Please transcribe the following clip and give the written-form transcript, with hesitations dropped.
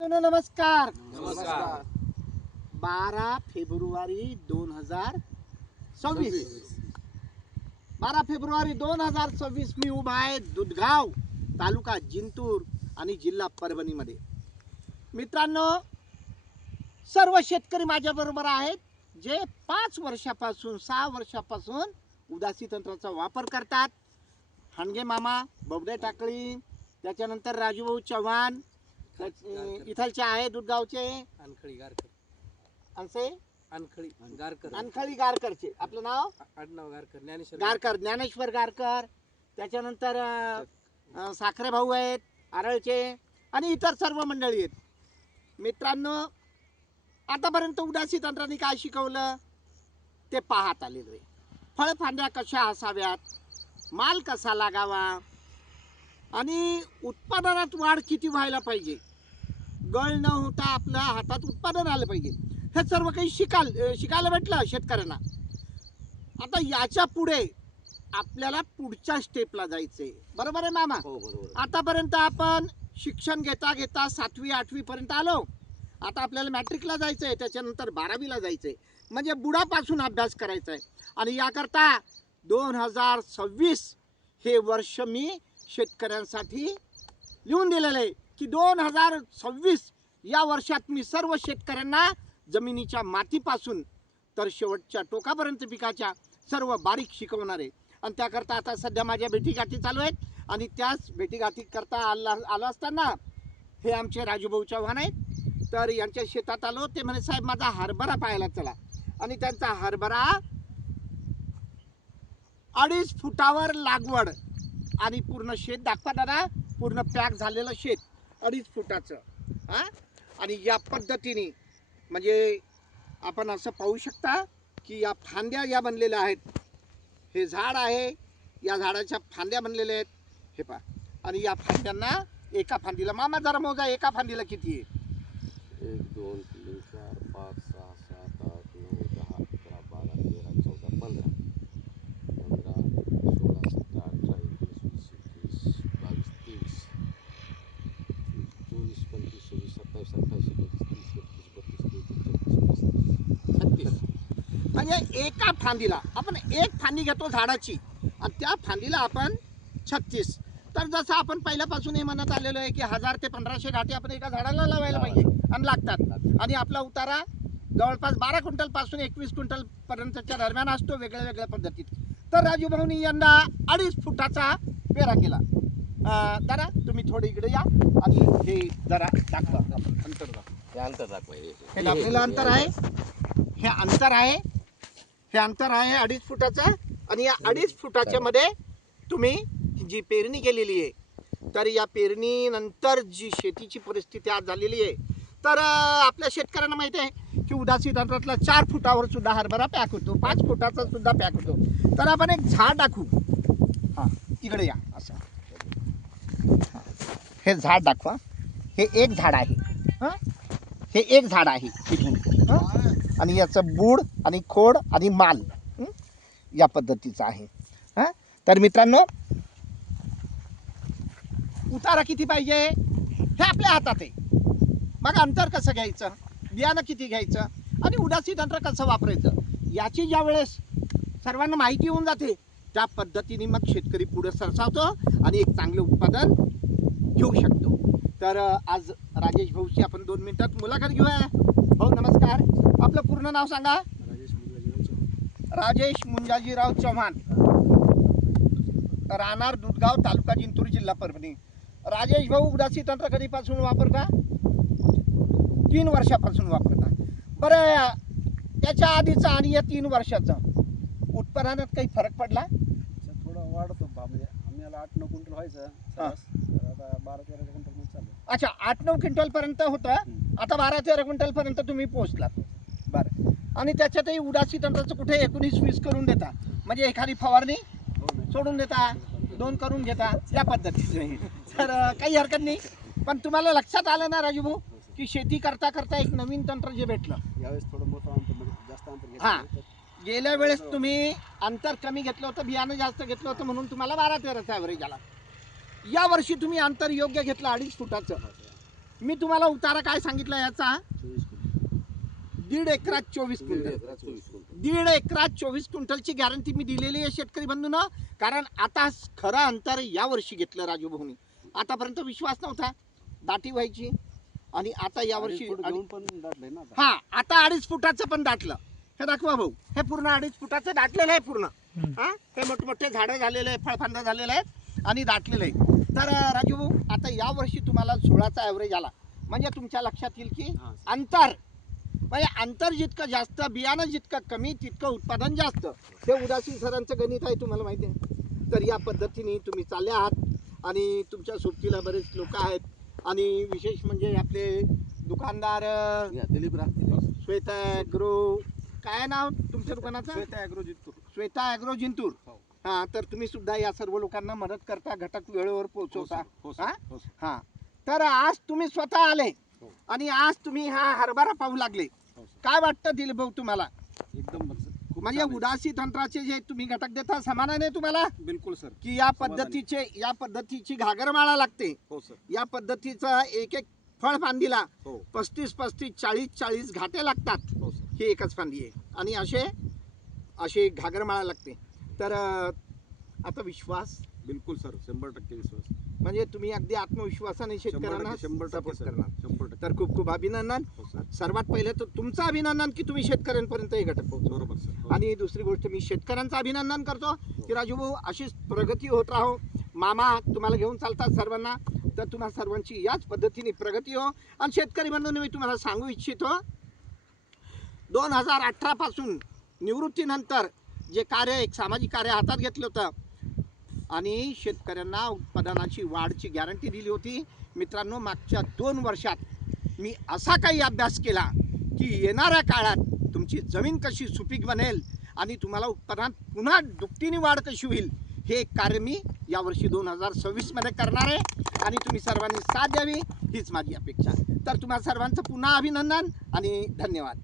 नमस्कार. नमस्कार. 12 February 2026. 12 February 2026 मी उभा आहे दुधगाव, तालुका जिंतूर आणि जिल्हा परभणी मध्ये. मित्रांनो, सर्व शेतकरी माझ्या बरोबर आहेत जे 5 वर्षापासून 6 वर्षापासून उदासी तंत्राचा वापर करतात. हांडगे मामा, बबडे टाकळी, त्याच्यानंतर राजूभाऊ चव्हाण इथलचे आहे दुधगावचे, अनखळी गारकर असे अनखळी गारकर अनखळी गारकरचे. आपलं नाव आडनाव गारकर ज्ञानेश्वर गारकर, ज्ञानेश्वर गारकर. त्याच्यानंतर साखरे भाऊ आहेत आरळचे आणि इतर सर्व मंडळी आहेत. मित्रांनो, आतापर्यंत उदासी तंत्राने काय शिकवलं ते पाहत आलेलो आहे. फळफांद्या कशा असाव्यात, माल कसा लागावा आणि उत्पादनात वाढ किती व्हायला पाहिजे, गळ न होता आपल्या हातात उत्पादन आलं पाहिजे, हे सर्व काही शिकायला भेटलं शेतकऱ्यांना. आता याच्या पुढे आपल्याला पुढच्या स्टेपला जायचंय. बरोबर आहे मामा? हो बरोबर. आतापर्यंत आपण शिक्षण घेता घेता 7वी 8वी पर्यंत आलो. आता आपल्याला मॅट्रिकला जायचंय, त्याच्यानंतर 12वीला जायचंय, म्हणजे बुडापासून अभ्यास करायचा आहे. आणि याकरता 2026 हे वर्ष मी शेतकऱ्यांसाठी लिहून दिलेलं आहे की 2026 या वर्षात मी सर्व शेतकऱ्यांना जमिनीच्या मातीपासून तर शेवटच्या टोकापर्यंत पिकाच्या सर्व बारीक शिकवणार आहे. आणि त्याकरता आता सध्या माझ्या भेटीगाठी चालू आहेत. आणि त्याच भेटीगाठी करता आलो असताना हे आमचे राजूभाऊ चव्हाण आहेत, तर यांच्या शेतात आलो. ते म्हणे, साहेब माझा हरभरा पाहायला चला. आणि त्यांचा हरभरा 2.5 फुटावर लागवड आणि पूर्ण शेत दाखवा दादा, पूर्ण पॅक झालेलं शेत 2.5 फुटाचं. आणि या पद्धतीने म्हणजे आपण असं पाहू शकता की या फांद्या या बनलेल्या आहेत. हे झाड आहे, या झाडाच्या फांद्या बनलेल्या आहेत, हे पहा. आणि या फांद्यांना एका फांदीला, मामा जरा मोजा, एका फांदीला किती आहे? 1 2 3 4 5 6 7 8 9 10 11 12 13 14 15 16 17 18 19 20 21 22 23 24 25 26 27 28 29 30 31 32 33 34 35 म्हणजे एका फांदीला आपण एक फांदी घेतो झाडाची आणि त्या फांदीला आपण 36. तर जसं आपण पहिल्यापासून हे म्हणत आलेलो आहे की 1000 ते 1500 गाठी आपण एका झाडाला लावायला पाहिजे आणि लागतात. आणि आपला उतारा जवळपास 12 क्विंटल पासून 21 क्विंटल पर्यंतच्या दरम्यान असतो, वेगळ्या वेगळ्या पद्धतीत. तर राजूभाऊनी यंदा 2.5 फुटाचा पेरा केला. जरा तुम्ही थोडे इकडे या आणि हे जरा दाखवा, अंतर दाखवा. हे अंतर दाखवायचे. हे दाखवलेलं अंतर आहे, हे अंतर आहे, हे अंतर आहे 2.5 फुटाचं. आणि या 2.5 फुटाच्या मध्ये तुम्ही जी पेरणी केलेली आहे, तर या पेरणीनंतर जी शेतीची परिस्थिती आज झालेली आहे, तर आपल्या शेतकऱ्यांना माहिती आहे की उदासी तंत्रातला 4 फुटावर सुद्धा हरभरा पॅक होतो, 5 फुटाचा सुद्धा पॅक होतो. तर आपण एक झाड दाखवू. हां, इकडे या असं. हे झाड दाखवा. हे एक झाड आहे. हां, हे एक झाड आहे इथून. आणि याचं बूड आणि खोड आणि माल या पद्धतीचं आहे. तर मित्रांनो, उतारा किती पाहिजे हे आपल्या हातात आहे. मग अंतर कसं घ्यायचं, बियाणं किती घ्यायचं आणि उदासी तंत्र कसं वापरायचं याची ज्या वेळेस सर्वांना माहिती होऊन जाते, त्या पद्धतीने मग शेतकरी पुढे सरसावतो आणि एक चांगलं उत्पादन घेऊ शकतो. तर आज राजेश भाऊशी आपण 2 मिनिटात मुलाखत घेऊया. भाऊ नमस्कार, आपलं पूर्ण नाव सांगा. राजेश मुंजाजीराव चव्हाण, राहणार दुधगाव, तालुका जिंतूर, जिल्हा परभणी. राजेश भाऊ उदासी तंत्र कधीपासून वापरता? 3 वर्षापासून वापरता. बरं, त्याच्या आधीचा आणि या 3 वर्षाचा उत्पादनात काही फरक पडला? थोडा वाढतो म्हणजे आम्हाला 8-9 क्विंटल व्हायचं, आता 12-13 क्विंटल चालू. अच्छा, 8-9 क्विंटल पर्यंत होतं, आता 12-13 क्विंटल पर्यंत तुम्ही पोहोचलात. बरं. आणि त्याच्यातही उदासी तंत्राचं कुठे 19-20 करून देता, म्हणजे एखादी फवारणी सोडून देता, 2 करून घेता, या पद्धतीने. तर काही हरकत नाही. पण तुम्हाला लक्षात आलं ना राजू भाऊ की शेती करता करता एक नवीन तंत्र जे भेटलं, यावेळेस थोडं मोठं अंतर म्हणजे जास्त अंतर घेतलं. हां, गेल्या वेळेस तुम्ही अंतर कमी घेतलं होतं, बियाणं जास्त घेतलं होतं, म्हणून तुम्हाला 12-13चा ॲव्हरेज आला. या वर्षी तुम्ही अंतर योग्य घेतलं 2.5 फुटाचं. मी तुम्हाला उतारा काय सांगितलं याचा 1.5 एकरात 24 क्विंटल. 1.5 एकरात 24 क्विंटलची गॅरंटी मी दिलेली आहे शेतकरी बंधूंनो. कारण आता खरं अंतर या वर्षी घेतलं राजू भाऊनी. आतापर्यंत विश्वास नव्हता, दाटी व्हायची, आणि आता या वर्षी घेऊन पण दाटलंय ना आता. हा आता 2.5 फुटाचं पण दाटलं. हे दाखवा भाऊ, हे पूर्ण 2.5 फुटाचं दाटलेलं आहे पूर्ण. हा हे मोठमोठे झाडं झालेले आहे, फळफांदा झालेले आहेत आणि दाटलेलं आहे. तर राजू भाऊ आता या वर्षी तुम्हाला 16चा ॲव्हरेज आला म्हणजे तुमच्या लक्षात येईल की हा. अंतर म्हणजे अंतर जितकं जास्त, बियाणं जितकं कमी, तितकं उत्पादन जास्त. हे उदासी सरांचं गणित आहे, तुम्हाला माहिती आहे. तर या पद्धतीने तुम्ही चालले आहात आणि तुमच्या सोबतीला बरेच लोक आहेत. आणि विशेष म्हणजे आपले दुकानदार श्वेता ॲग्रो, काय नाव तुमच्या दुकानाचं? श्वेता ॲग्रो जिंतूर. श्वेता ॲग्रो जिंतूर. हो. हा तर तुम्ही सुद्धा या सर्व लोकांना मदत करता, घटक वेळेवर पोहोचवता. हो हा? सर, हो सर. हा तर आज तुम्ही स्वतः आले हो. आणि आज तुम्ही हा हरभरा पाहू लागले. हो सर. काय वाटतं दिलीप भाऊ तुम्हाला? एकदम खूप म्हणजे छान आहे. उदासी तंत्राचे जे तुम्ही घटक देता समाधान आहे तुम्हाला बिलकुल सर. की या समाधानी. पद्धतीची घागरमाळा लागते, हो सर. या पद्धतीचा एक फळ फांदीला हो 35 40 घाटे लागतात. हो सर. ही एकच फांदी आहे आणि असे घागरमाळा लागते. तर आता विश्वास बिलकुल सर, 100% विश्वास. म्हणजे तुम्ही अगदी आत्मविश्वासाने शेतकऱ्यांना 100% सपोर्ट सर. करणार. 100%. तर खूप खूप अभिनंदन. हो सर. सर्वात पहिले तर तुमचं अभिनंदन की तुम्ही शेतकऱ्यांपर्यंत हे घटक पोहोचवले. बरोबर सर. हो. आणि दुसरी गोष्ट मी शेतकऱ्यांचं अभिनंदन करतो की राजू भाऊ अशीच प्रगती होत राहो. मामा तुम्हाला घेऊन चालतात सर्वांना, तर तुम्हा सर्वांची याच पद्धतीने प्रगती हो. आणि शेतकरी बंधूंनी मी तुम्हाला सांगू इच्छितो, 2018 पासून निवृत्तीनंतर जे कार्य, एक सामाजिक कार्य हातात घेतलं होतं आणि शेतकऱ्यांना उत्पादनाची वाढची गॅरंटी दिली होती. मित्रांनो, मागच्या 2 वर्षात मी असा काही अभ्यास केला की येणाऱ्या काळात तुमची जमीन कशी सुपीक बनेल आणि तुम्हाला उत्पादनात पुन्हा दुपटीने वाढ कशी होईल, हे कार्य मी यावर्षी 2026 मध्ये करणार आहे. आणि तुम्ही सर्वांनी साथ द्यावी हीच माझी अपेक्षा. तर तुम्हा सर्वांचं पुन्हा अभिनंदन आणि धन्यवाद.